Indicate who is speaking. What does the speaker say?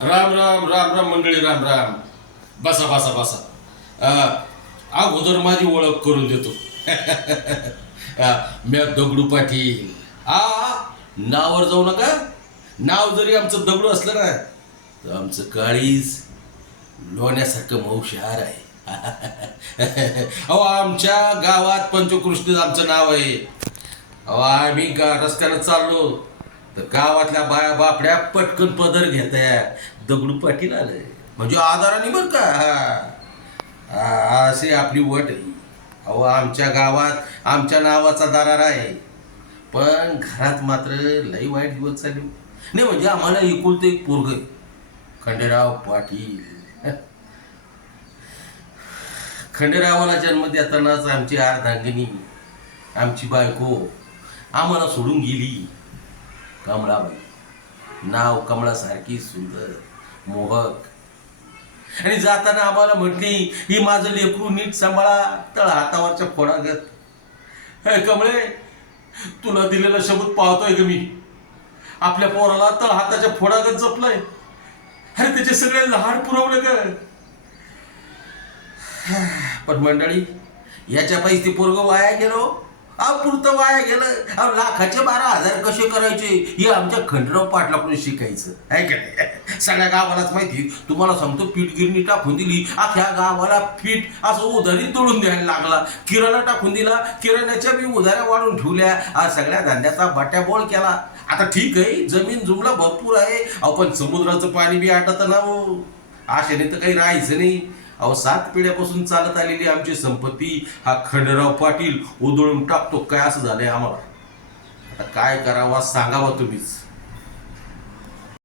Speaker 1: राम राम राम राम मंडळी राम राम. बसा बसा बसा. अगोदर माझी ओळख करून देतो. म्या दगडू पाटील. आ नावावर जाऊ नका. नाव जरी आमचं दगडू असलं ना तर आमचं काळीज लोण्यासारखं मौशार आहे. अहो आमच्या गावात पंचकृष्ण आमचं नाव आहे. अहो आम्ही गा रस्त्यानं चाललो. तर गावातल्या बाया बापड्या पटकन पदर घेत्या. दगडू पाटील आलंय. म्हणजे आधाराने बरं का? हा. अशी आपली वट अहो आमच्या गावात आमच्या नावाचा दारार आहे. पण घरात मात्र लई वाईट दिवस चालले. नाही म्हणजे आम्हाला एकुलतं एक पोरग खंडेराव पाटील. खंडेरावाला जन्म देतानाच आमची अर्धांगिनी आमची बायको आम्हाला सोडून गेली. कमळाबाई. नाव कमळासारखी सुंदर मोहक. आणि जाताना आम्हाला म्हटली ही माझं लेकरू नीट सांभाळा तळ हातावरच्या फोडागत हे कमळे तुला दिलेला शब्द पाहतोय ग मी? आपल्या पोराला तळ हाताच्या फोडागत जपलंय. अरे त्याचे सगळे लहान पुरवलं का? पण मंडळी याच्या पैसे ते पोरग वाया गेलो हो. अहो पुरतं वाया गेलं. अहो लाखाचे बारा हजार कसे करायचे? हे आमच्या खंडराव पाटलाकडून शिकायचं. आहे का नाही? सगळ्या गावालाच माहिती. तुम्हाला सांगतो पीठ गिरणी टाकून दिली. अख्या गावाला पीठ असं उधारी तोडून द्यायला लागला. किराणा टाकून दिला. किराण्याच्या बी उधाऱ्या वाढून ठेवल्या. सगळ्या धंद्याचा बट्याबोळ केला. आता ठीक आहे जमीन जुमला भरपूर आहे. अहो पण समुद्राचं पाणी बी आटत ना हो. आशेने तर काही राहायचं नाही. अहो सात पिढ्यापासून चालत आलेली आमची संपत्ती हा खंडराव पाटील उधळून टाकतो. काय असं झालंय आम्हाला? आता काय करावा सांगावा तुम्हीच.